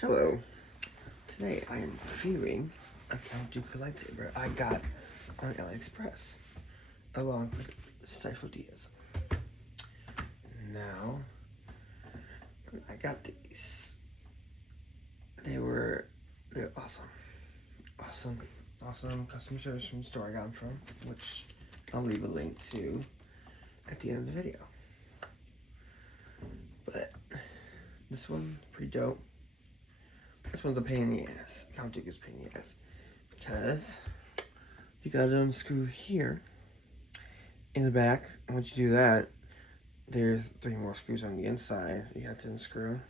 Hello. Today I am reviewing a Dooku lightsaber I got on AliExpress along with Sifo dyas. Now, when I got these, they're awesome. Awesome customer service from the store I got them from, which I'll leave a link to at the end of the video. But this one, pretty dope. This one's a pain in the ass. Dooku's a pain in the ass. Because you gotta unscrew here in the back. Once you do that, there's 3 more screws on the inside you have to unscrew.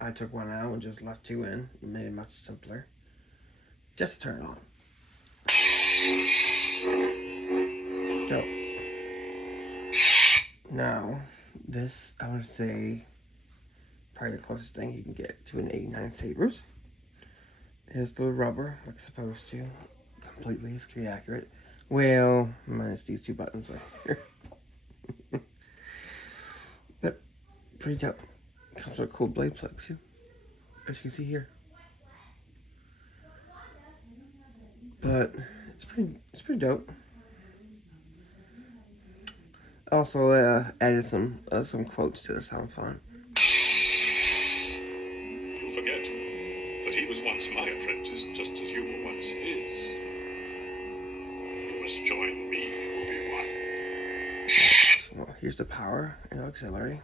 I took one out and just left 2 in. It made it much simpler. Just to turn it on. Dope. Now, this, I would say, probably the closest thing you can get to an 89 Sabers is the rubber, like it's supposed to. Completely security accurate. Well, minus these 2 buttons right here. But, pretty dope. Comes with a cool blade plug too, as you can see here. But, it's pretty dope. Also, added some quotes to the sound font. You forget that he was once my apprentice, just as you were once his. You must join me, Obi-Wan. Well, here's the power and auxiliary.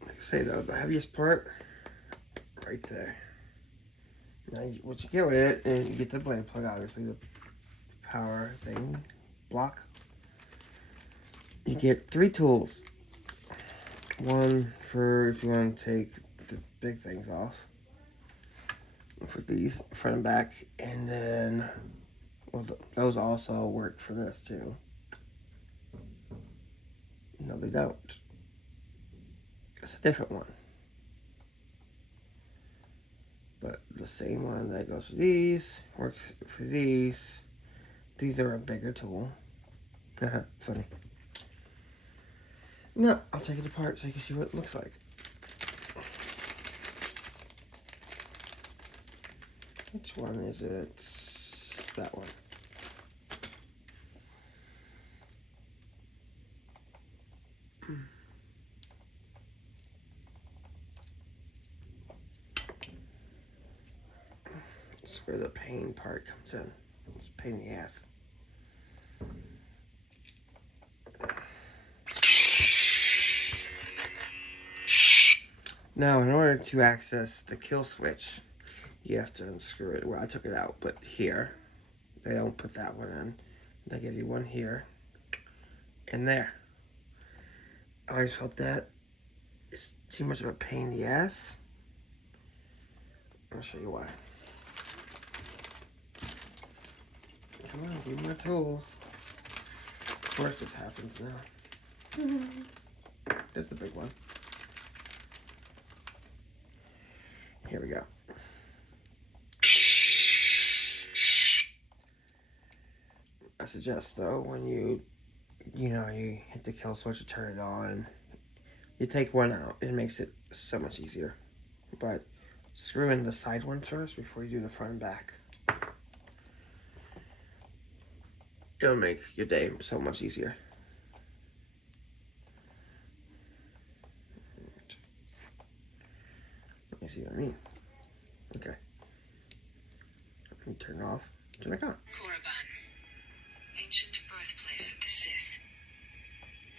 Like I say though, the heaviest part, right there. Now, what you get with it, and you get the blade plug, obviously, the power thing, block. You get 3 tools. One for if you want to take the big things off. For these, front and back. And then, well, those also work for this too. No, they don't. It's a different one. But the same one that goes for these, works for these. These are a bigger tool. Funny. No, I'll take it apart so you can see what it looks like. Which one is it? That one. That's where the pain part comes in. It's a pain in the ass. Now, in order to access the kill switch, you have to unscrew it. Well, I took it out, but here, they don't put that one in. They give you one here and there. I always felt that it's too much of a pain in the ass. I'll show you why. Come on, give me my tools. Of course this happens now. There's the big one. Here we go. I suggest though, when you hit the kill switch to turn it on, you take one out. It makes it so much easier. But screw in the side one first before you do the front and back. It'll make your day so much easier. You see what I mean? Okay. Let me turn it off. Turn it on. Korriban, ancient birthplace of the Sith.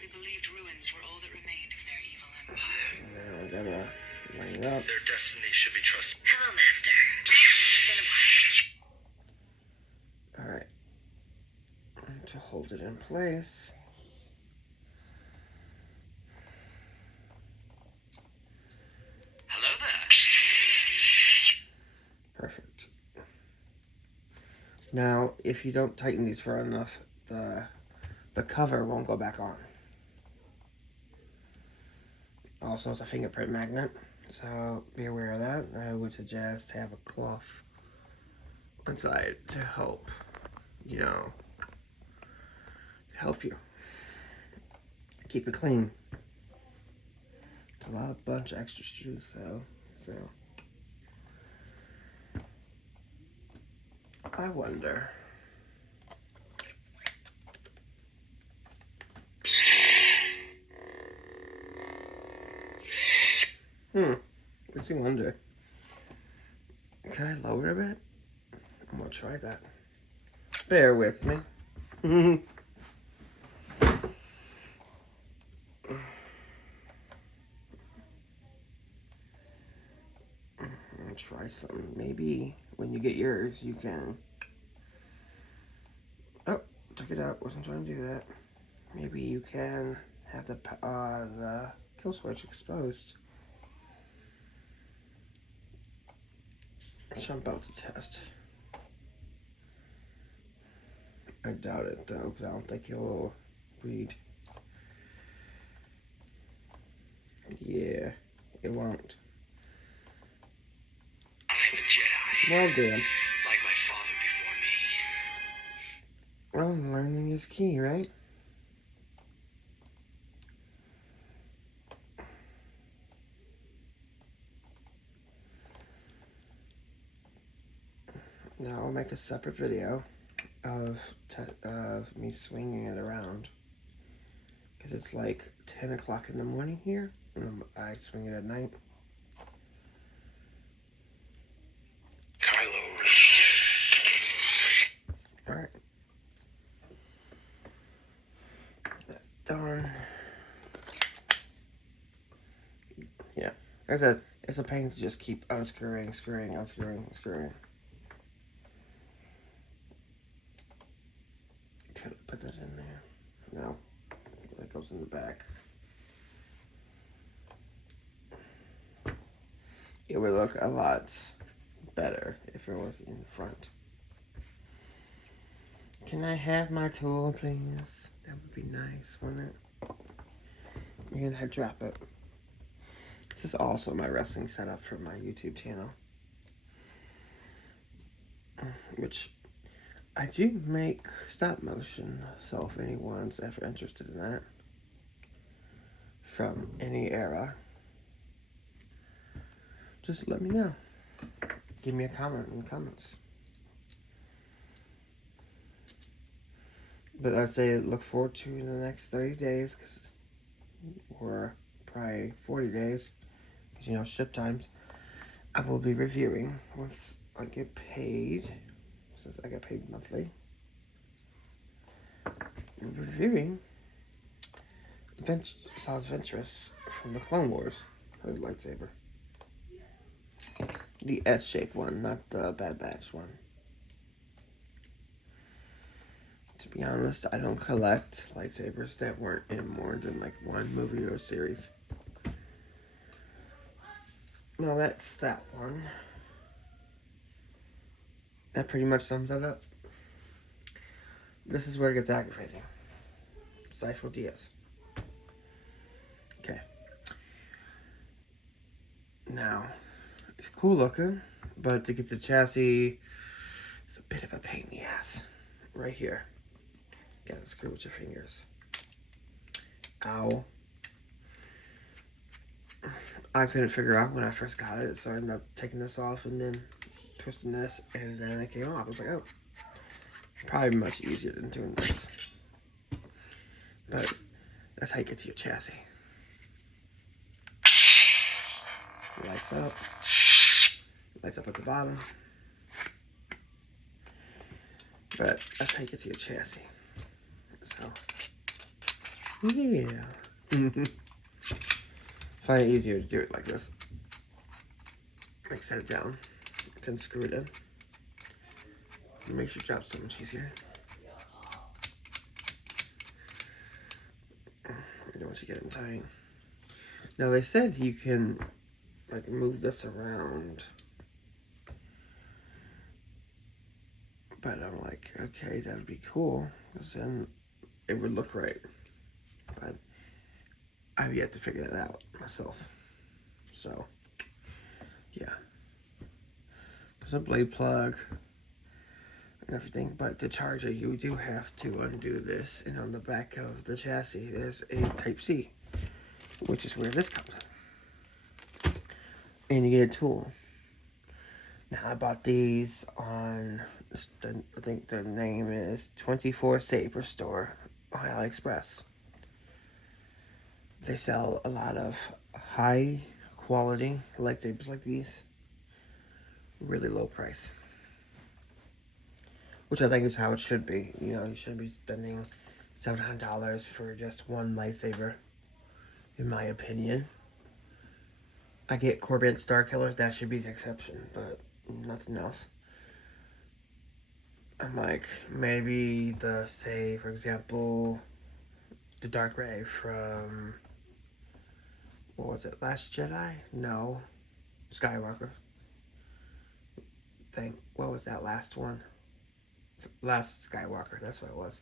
We believed ruins were all that remained of their evil empire. Now I gotta line it up. Their destiny should be trusted. Hello, Master. It's been a while. Alright. To hold it in place. Hello there. Perfect. Now, if you don't tighten these far enough, the cover won't go back on. Also, it's a fingerprint magnet, so be aware of that. I would suggest have a cloth inside to help, help you keep it clean. a bunch of extra screws, so I wonder. Makes me wonder. Can I lower it a bit? I'm gonna try that. Bear with me. Try something. Maybe when you get yours, you can. Oh, check it out. Wasn't trying to do that. Maybe you can have the kill switch exposed. Jump out the test. I doubt it though, because I don't think it will read. Yeah, it won't. I'm a Jedi. Well, damn. Like my father before me. Well, learning is key, right? Now I'll make a separate video of me swinging it around. Because it's like 10 o'clock in the morning here, and I swing it at night. Alright. That's done. Yeah. Like I said, it's a pain to just keep unscrewing, unscrewing. Could have put that in there. No. That goes in the back. It would look a lot better if it was in the front. Can I have my tool, please? That would be nice, wouldn't it? And I drop it. This is also my wrestling setup for my YouTube channel. Which I do make stop motion, so if anyone's ever interested in that, from any era, just let me know. Give me a comment in the comments. But I'd say look forward to in the next 30 days, or probably 40 days, because you know, ship times. I will be reviewing once I get paid, since I get paid monthly. Reviewing Sal's Ventress from the Clone Wars, her lightsaber. The S-shaped one, not the Bad Batch one. To be honest, I don't collect lightsabers that weren't in more than like one movie or series. No, that's that one. That pretty much sums that up. This is where it gets aggravating. Sifo dyas. Okay. Now, it's cool looking, but to get the chassis, it's a bit of a pain in the ass. Right here. Gotta screw with your fingers. Ow. I couldn't figure out when I first got it, so I ended up taking this off and then twisting this, and then it came off. I was like, oh, probably much easier than doing this. But that's how you get to your chassis. Lights up. Lights up at the bottom. But that's how you get to your chassis. So, yeah. Find it easier to do it like this. Like set it down, then screw it in. It makes your job so much easier. Once you get it tight. Now they said you can like move this around. But I'm like, okay, that would be cool, because then it would look right. But I've yet to figure that out myself. So, yeah. There's a blade plug and everything, but to charge it, you do have to undo this. And on the back of the chassis, there's a Type-C, which is where this comes in. and you get a tool. Now, I bought these on, I think the name is 24 Saber store on AliExpress. They sell a lot of high quality lightsabers like these. Really low price. Which I think is how it should be. You know, you shouldn't be spending $700 for just one lightsaber, in my opinion. I get Corbin Starkiller, that should be the exception, but nothing else. I'm like, maybe the, say, for example, the Dark Ray from, what was it, Last Jedi? No, Skywalker. What was that last one? Last Skywalker, that's what it was.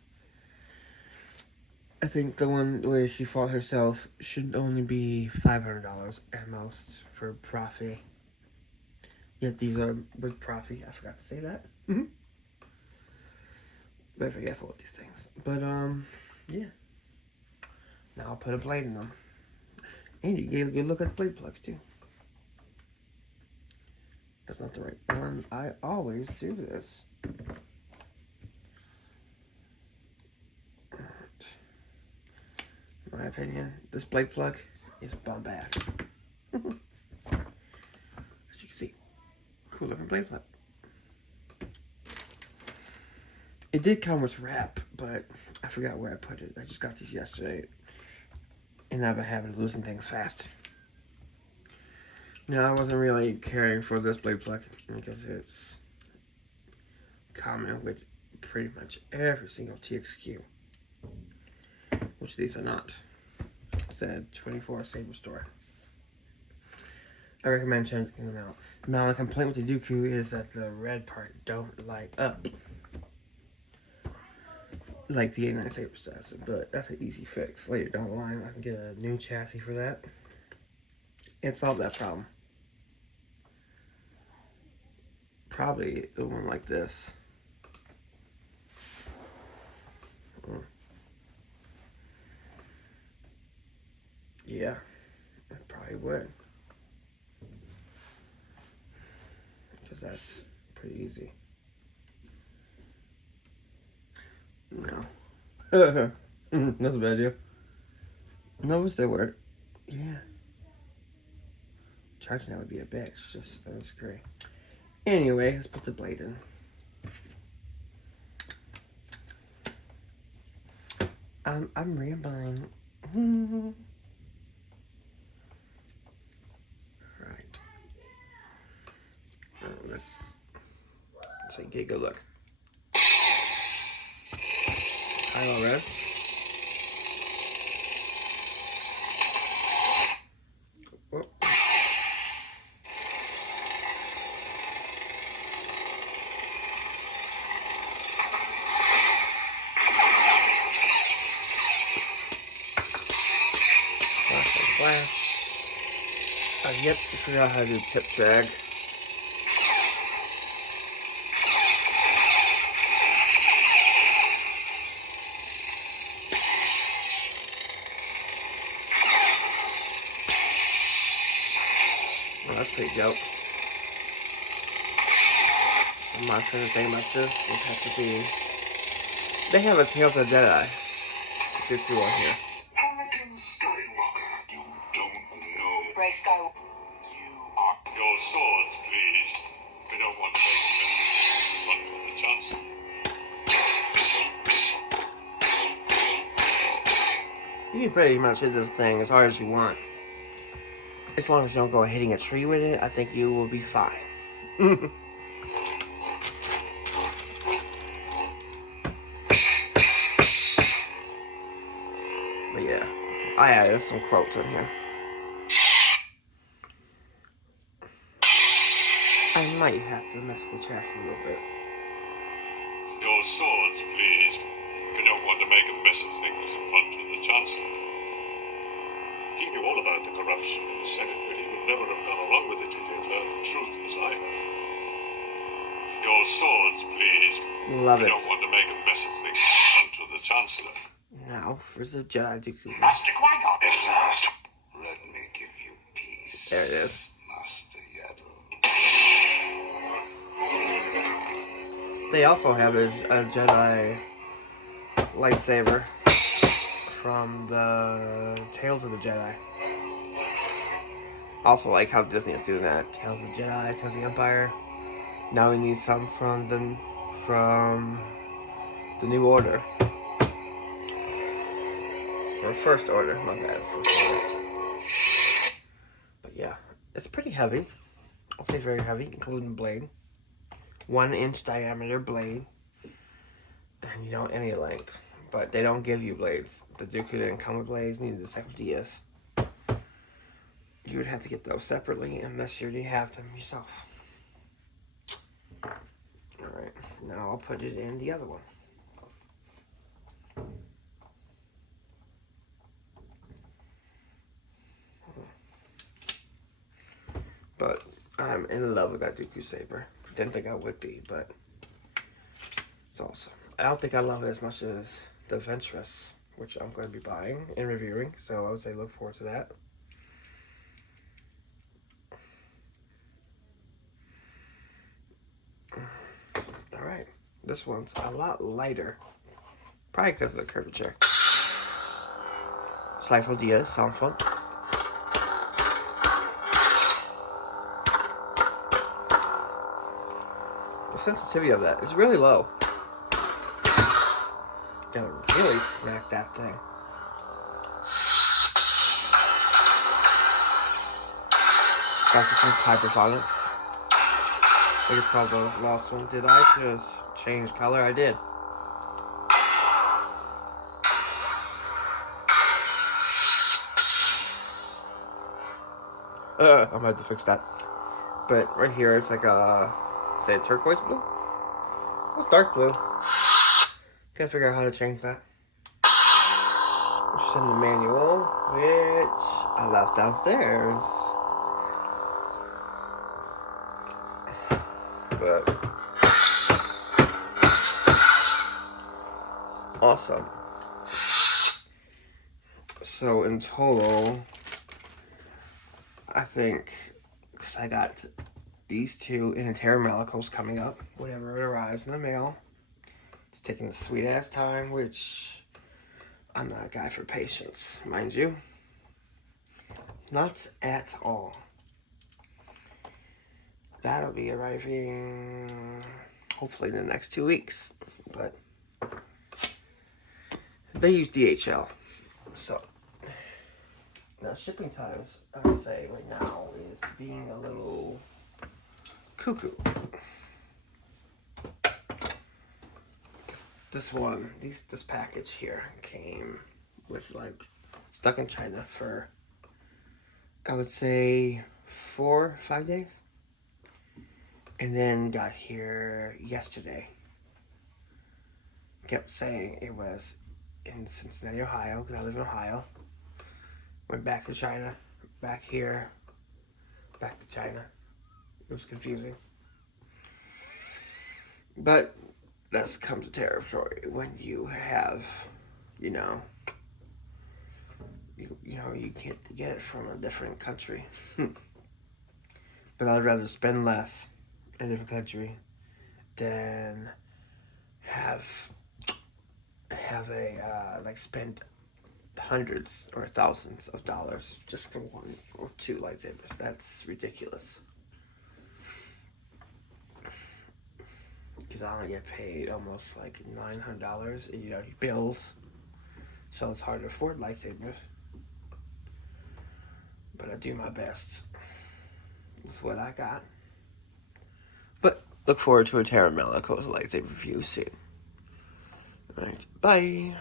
I think the one where she fought herself should only be $500 at most for profit. Yet these are with profit. I forgot to say that. Very forgetful with these things. But, yeah. Now I'll put a blade in them. And you get a good look at the blade plugs, too. That's not the right one. I always do this. In my opinion, this blade plug is bombastic. As you can see, cool looking blade plug. It did come with wrap, but I forgot where I put it. I just got these yesterday, and I've been having losing things fast. Now, I wasn't really caring for this blade plug because it's common with pretty much every single TXQ, which these are not. It said 24 Saber store. I recommend checking them out. Now, the complaint with the Dooku is that the red part don't light up like the A9 Saber does, but that's an easy fix. Later down the line, I can get a new chassis for that and solve that problem. Probably the one like this. Yeah, I probably would. Because that's pretty easy. No. That's a bad idea. No, what's that word? Yeah. Charging that would be a bitch. Just, that was great. Anyway, let's put the blade in. I'm rambling. Alright. Let's get a good look. Kylo Reds. Whoop. Flash. I've yet to figure out how to do tip drag. Well, that's pretty dope. My favorite thing about this would have to be, they have a Tales of the Jedi Dooku on here. Ray Skywalker. You are. Your swords, please. We don't want to make them in front of the Chancellor. You can pretty much hit this thing as hard as you want. As long as you don't go hitting a tree with it, I think you will be fine. But yeah, I added some quotes in here. I might have to mess with the chassis a little bit. Your swords, please. We don't want to make a mess of things in front of the Chancellor. He knew all about the corruption in the Senate, but he would never have gone along with it if he had learned the truth as I have. Your swords, please. Love we it. don't want to make a mess of things in front of the Chancellor. Now for the Jedi Dooku. Master Qui-Gon. At last, let me give you peace. There it is. Master they also have a Jedi lightsaber from the Tales of the Jedi. Also like how Disney is doing that. Tales of the Jedi, Tales of the Empire. Now we need some from the New Order. Or First Order, my bad. First Order. But yeah, it's pretty heavy. I'll say very heavy, including blade. 1-inch diameter blade. And you know, any length. But they don't give you blades. The Dooku didn't come with blades, neither does dyas. You would have to get those separately unless you already have them yourself. Alright, now I'll put it in the other one. But I'm in love with that Dooku Saber. Didn't think I would be, but it's awesome. I don't think I love it as much as the Ventress, which I'm going to be buying and reviewing, so I would say look forward to that. Alright, this one's a lot lighter, probably because of the curvature. Sifo dyas, soundful. The sensitivity of that is really low. Gotta really smack that thing. Practice some hyperphonics. I think it's called the Lost One. Did I just change color? I did. I'm gonna have to fix that. But right here, it's like a, say, turquoise blue? It's dark blue. Can't figure out how to change that. Just in the manual, which I left downstairs. But awesome. So in total, I think, because I got these two in a Terra Malicos coming up whenever it arrives in the mail. It's taking a sweet ass time, which I'm not a guy for patience, mind you. Not at all. That'll be arriving hopefully in the next 2 weeks, but they use DHL. So now shipping times, I would say right now, is being a little cuckoo. This package here came with, like, stuck in China for, I would say, 4 or 5 days. And then got here yesterday. Kept saying it was in Cincinnati, Ohio, because I live in Ohio. Went back to China, back here, back to China. It was confusing. But that comes with territory when you have, you know, you can't get it from a different country. But I'd rather spend less in a different country than have a like spend hundreds or thousands of dollars just for 1 or 2 lightsabers. That's ridiculous. Because I only get paid almost like $900 in, you know, bills, so it's hard to afford lightsabers. But I do my best. That's what I got. But look forward to a Terra Malicos lightsaber review soon. Alright, bye.